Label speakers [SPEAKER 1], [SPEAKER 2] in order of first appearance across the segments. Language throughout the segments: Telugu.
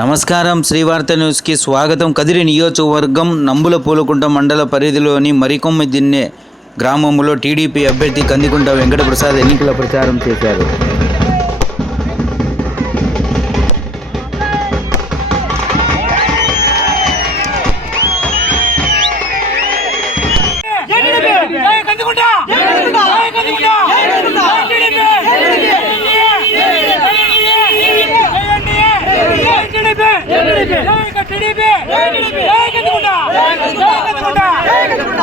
[SPEAKER 1] నమస్కారం. శ్రీవార్త న్యూస్కి స్వాగతం. కదిరి నియోజకవర్గం నంబుల పూలకుంట మండల పరిధిలోని మరికొమ్మి దిన్నె గ్రామంలో టీడీపీ అభ్యర్థి కందికుంట వెంకటప్రసాద్ ఎన్నికల ప్రచారం చేశారు.
[SPEAKER 2] కందికుంట జై కందుకుంట జై టీడీపీ జై టీడీపీ జై టీడీపీ జై టీడీపీ జై టీడీపీ జై కందుకుంట జై కందుకుంట జై కందుకుంట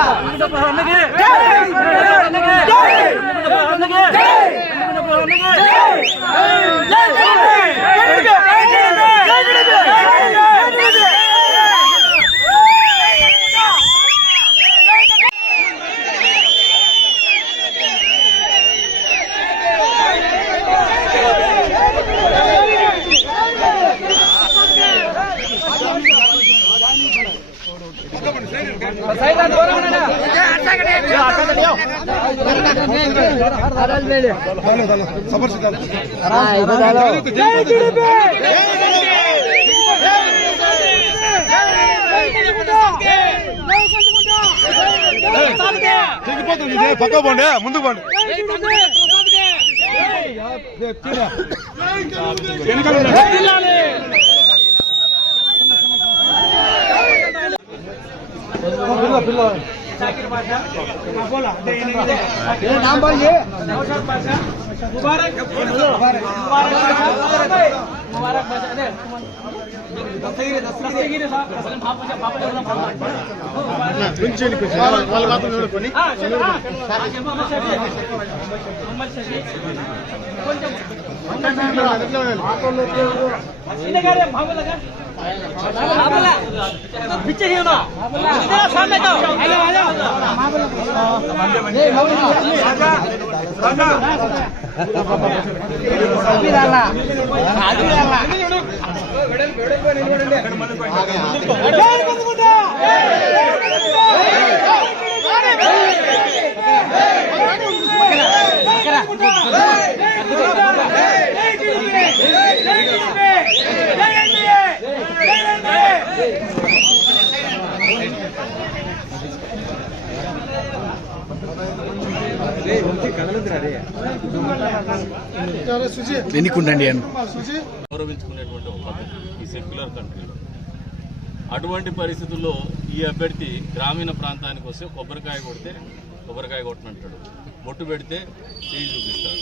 [SPEAKER 3] తెగిపోతుంది పక్క పోండి ముందుకు పోండి వెనకాల ఉండండి. వాళ్ళ మాత్రం చూడుకొని అక్కడ ఎన్నికుండండి
[SPEAKER 4] గౌరవించుకునేటువంటి ఒక పద్ధతి ఈ సెక్యులర్ కంట్రీలో అటువంటి పరిస్థితుల్లో ఈ అభ్యర్థి గ్రామీణ ప్రాంతానికి వస్తే కొబ్బరికాయ కొడితే కొబ్బరికాయ కొట్టనంటాడు బొట్టు పెడితే చేయి చూపిస్తాడు.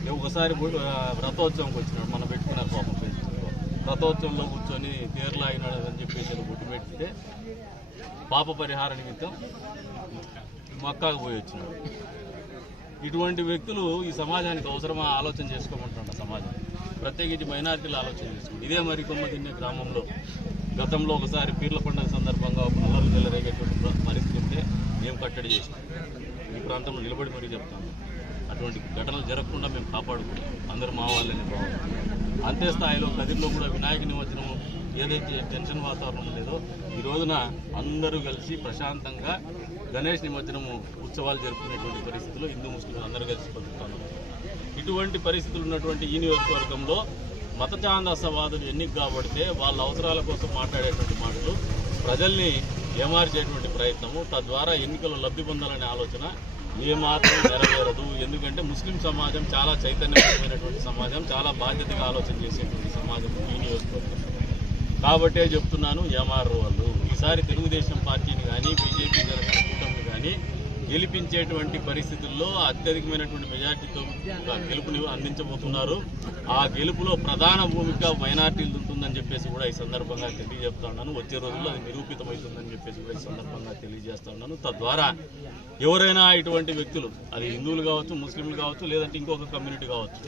[SPEAKER 4] నేను ఒకసారి రథోత్సవంకి వ్రతోత్సవంకి వచ్చినాడు మనం పెట్టుకున్న పాపం పెంచుకుంటూ వ్రతోత్సవంలో కూర్చొని తేర్లు అయినాడు అని చెప్పేసి బొట్టు పెడితే పాప పరిహార నిమిత్తం మక్కాకు పోయి వచ్చినాడు. ఇటువంటి వ్యక్తులు ఈ సమాజానికి అవసరమా ఆలోచన చేసుకోమంటున్నాడు సమాజం. ప్రత్యేకించి మైనారిటీలు ఆలోచన చేసుకుంటాం ఇదే మరి కొమ్మదిన్నె గ్రామంలో గతంలో ఒకసారి పీర్ల పండుగ సందర్భంగా ఒక అల్లరి చెల్లరేగేటువంటి ప్ర- పరిస్థితి ఉంటే మేము కట్టడి చేసినాం. ఈ ప్రాంతంలో నిలబడి మరీ చెప్తాము అటువంటి ఘటనలు జరగకుండా మేము కాపాడుకుంటాం. అందరూ మా వాళ్ళని అంతే స్థాయిలో కదిరిలో కూడా వినాయక నిమజ్జనం ఏదైతే టెన్షన్ వాతావరణం లేదో ఈ రోజున అందరూ కలిసి ప్రశాంతంగా గణేష్ నిమజ్జనము ఉత్సవాలు జరుపుకునేటువంటి పరిస్థితుల్లో హిందూ ముస్లింలు అందరూ కలిసి బతుకుతున్నారు ఇటువంటి పరిస్థితులు ఉన్నటువంటి ఈ నియోజకవర్గంలో మత ఛాందసవాదులు ఎన్నిక కాబడితే వాళ్ళ అవసరాల కోసం మాట్లాడేటువంటి మాటలు ప్రజల్ని ఏమార్చేటువంటి ప్రయత్నము తద్వారా ఎన్నికలు లబ్ధి పొందాలనే ఆలోచన ఏమాత్రం నెరవేరదు. ఎందుకంటే ముస్లిం సమాజం చాలా చైతన్యమైనటువంటి సమాజం చాలా బాధ్యతగా ఆలోచన చేసేటువంటి సమాజం ఈ నియోజకవర్గం కాబట్టే చెప్తున్నాను ఎంఆర్ఓ వాళ్ళు. ఈసారి తెలుగుదేశం పార్టీని కానీ బీజేపీ జనసేన కూటమిని కానీ గెలిపించేటువంటి పరిస్థితుల్లో అత్యధికమైనటువంటి మెజార్టీతో గెలుపుని అందించబోతున్నారు. ఆ గెలుపులో ప్రధాన భూమిక మైనార్టీలు ఉంటుందని చెప్పేసి కూడా ఈ సందర్భంగా తెలియజేస్తా ఉన్నాను. వచ్చే రోజుల్లో అది నిరూపితమవుతుందని చెప్పేసి కూడా ఈ సందర్భంగా తెలియజేస్తా ఉన్నాను. తద్వారా ఎవరైనా ఇటువంటి వ్యక్తులు అది హిందువులు కావచ్చు ముస్లింలు కావచ్చు లేదంటే ఇంకొక కమ్యూనిటీ కావచ్చు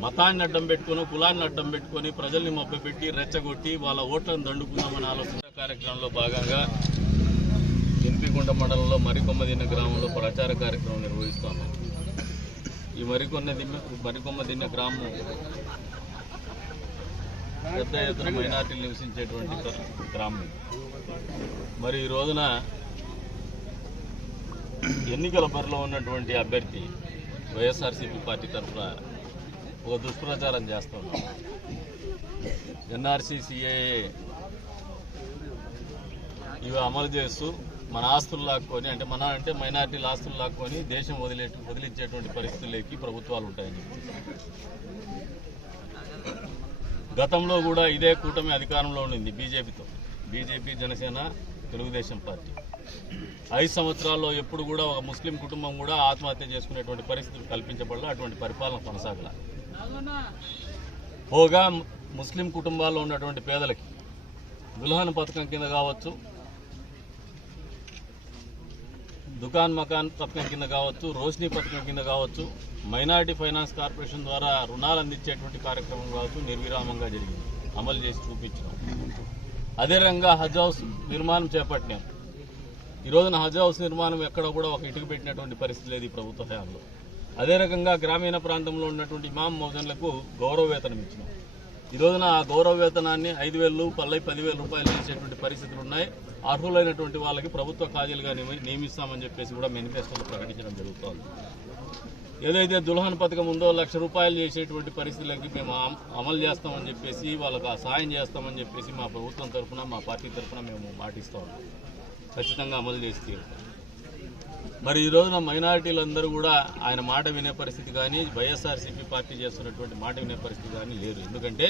[SPEAKER 4] మతాన్ని అడ్డం పెట్టుకొని కులాన్ని అడ్డం పెట్టుకొని ప్రజల్ని మభ్యపెట్టి రెచ్చగొట్టి వాళ్ళ ఓట్లను దండుకుందామని ఆలోచన కార్యక్రమంలో భాగంగా ఎన్పికొండ మండలంలో మరికొమ్మదిన్న గ్రామంలో ప్రచార కార్యక్రమం నిర్వహిస్తాము ఈ మరికొన్న దిన్న గ్రామం పెద్ద ఎత్తున మైనార్టీలు నివసించేటువంటి గ్రామం. మరి ఈ రోజున ఎన్నికల బరిలో ఉన్నటువంటి అభ్యర్థి వైఎస్ఆర్సీపీ పార్టీ తరఫున ఒక దుష్ప్రచారం చేస్తున్నాం. ఎన్ఆర్సీ సిఏఏ ఇవి అమలు చేస్తూ మన ఆస్తులు లాక్కొని అంటే మన అంటే మైనార్టీల ఆస్తులు లాక్కొని దేశం వదిలే వదిలించేటువంటి పరిస్థితుల్లోకి ప్రభుత్వాలు ఉంటాయని. గతంలో కూడా ఇదే కూటమి అధికారంలో ఉండింది బీజేపీతో. BJP Janasena Telugu Desam party. ఐదు సంవత్సరాల్లో ఎప్పుడు కూడా ఒక ముస్లిం కుటుంబం కూడా ఆత్మహత్య చేసుకునేటువంటి పరిస్థితులు కల్పించబడలే అటువంటి పరిపాలన కొనసాగల. పోగా ముస్లిం కుటుంబాల్లో ఉన్నటువంటి పేదలకి దుల్హన్ పథకం కింద కావచ్చు దుకాన్ మకాన్ పథకం కింద కావచ్చు రోషిని పథకం కింద కావచ్చు మైనారిటీ ఫైనాన్స్ కార్పొరేషన్ ద్వారా రుణాలు అందించేటువంటి కార్యక్రమం కావచ్చు నిర్విరామంగా జరిగింది. అమలు చేసి చూపించినాం. అదే రంగా హజ్ హౌస్ నిర్మాణం చేపట్టినాం. ఈ రోజున హజ్ హౌస్ నిర్మాణం ఎక్కడ కూడా ఒక ఇటుకు పెట్టినటువంటి పరిస్థితి లేదు ఈ ప్రభుత్వ హయాంలో. అదే రకంగా గ్రామీణ ప్రాంతంలో ఉన్నటువంటి ఇమాం మౌజన్లకు గౌరవ వేతనం ఇచ్చినాం. ఈ రోజున ఆ గౌరవ వేతనాన్ని ఐదు వేలు పల్లై పదివేల రూపాయలు చేసేటువంటి పరిస్థితులు ఉన్నాయి. అర్హులైనటువంటి వాళ్ళకి ప్రభుత్వ ఖాళీలుగా నియమిస్తామని చెప్పేసి కూడా మేనిఫెస్టోలో ప్రకటించడం జరుగుతోంది. ఏదైతే దుల్హన్ పథకం ఉందో లక్ష రూపాయలు చేసేటువంటి పరిస్థితులకి మేము అమలు చేస్తామని చెప్పేసి వాళ్ళకు ఆ సాయం చేస్తామని చెప్పేసి మా ప్రభుత్వం తరఫున మా పార్టీ తరఫున మేము మాటిస్తాం ఖచ్చితంగా అమలు చేసి తీరుతాం. మరి ఈ రోజున మైనారిటీలందరూ కూడా ఆయన మాట వినే పరిస్థితి కానీ వైఎస్ఆర్సీపీ పార్టీ చేస్తున్నటువంటి మాట వినే పరిస్థితి కానీ లేదు ఎందుకంటే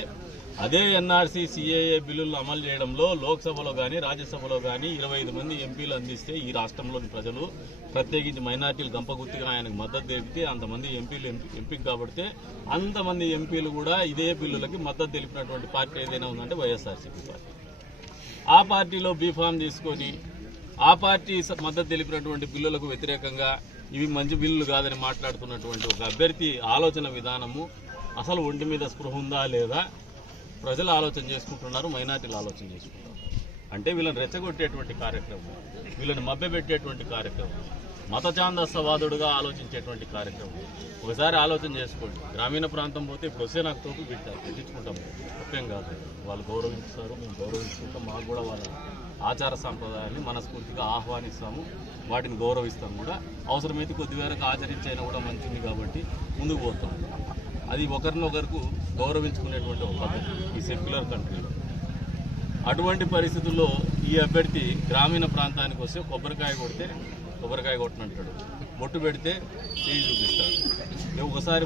[SPEAKER 4] అదే ఎన్ఆర్సీ సిఏఏ బిల్లులను అమలు చేయడంలో లోక్సభలో కానీ రాజ్యసభలో కానీ ఇరవై ఐదు మంది ఎంపీలు అందిస్తే ఈ రాష్ట్రంలోని ప్రజలు ప్రత్యేకించి మైనార్టీలు గంపగుర్తిగా ఆయనకు మద్దతు తెలిపితే అంతమంది ఎంపీలు ఎంపీ ఎంపిక కాబడితే అంతమంది ఎంపీలు కూడా ఇదే బిల్లులకి మద్దతు తెలిపినటువంటి పార్టీ ఏదైనా ఉందంటే వైఎస్ఆర్సీపీ పార్టీ. ఆ పార్టీలో బీఫామ్ తీసుకొని ఆ పార్టీ స- మద్దతు తెలిపినటువంటి బిల్లులకు వ్యతిరేకంగా ఇవి మంచి బిల్లులు కాదని మాట్లాడుతున్నటువంటి ఒక అభ్యర్థి ఆలోచన విధానము అసలు ఒంటి మీద స్పృహ ఉందా లేదా? ప్రజలు ఆలోచన చేసుకుంటున్నారు మైనార్టీలు ఆలోచన చేసుకుంటున్నారు. అంటే వీళ్ళని రెచ్చగొట్టేటువంటి కార్యక్రమం వీళ్ళని మభ్యపెట్టేటువంటి కార్యక్రమం. మత ఛాందస్సవాదుడుగా ఆలోచించేటువంటి కార్యక్రమం. ఒకసారి ఆలోచన చేసుకోండి. గ్రామీణ ప్రాంతం పోతే ఇప్పుడు వస్తే నాకు తోపు పెట్టారు తెచ్చుకుంటాం తప్పేం కాదు. వాళ్ళు గౌరవిస్తారు మేము గౌరవించుకుంటాం. మాకు కూడా వాళ్ళ ఆచార సాంప్రదాయాన్ని మనస్ఫూర్తిగా ఆహ్వానిస్తాము. వాటిని గౌరవిస్తాం కూడా. అవసరమైతే కొద్దివేరకు ఆచరించైనా కూడా మంచిది కాబట్టి ముందుకు పోతాం. అది ఒకరినొకరికి గౌరవించుకునేటువంటి ఒక పద్ధతి ఈ సెక్యులర్ కంట్రీలో. అటువంటి పరిస్థితుల్లో ఈ అభ్యర్థి గ్రామీణ ప్రాంతానికి వస్తే కొబ్బరికాయ కొడితే కొబ్బరికాయ కొట్టనంటాడు బొట్టు పెడితే చేయి చూపిస్తాడు. ఒకసారి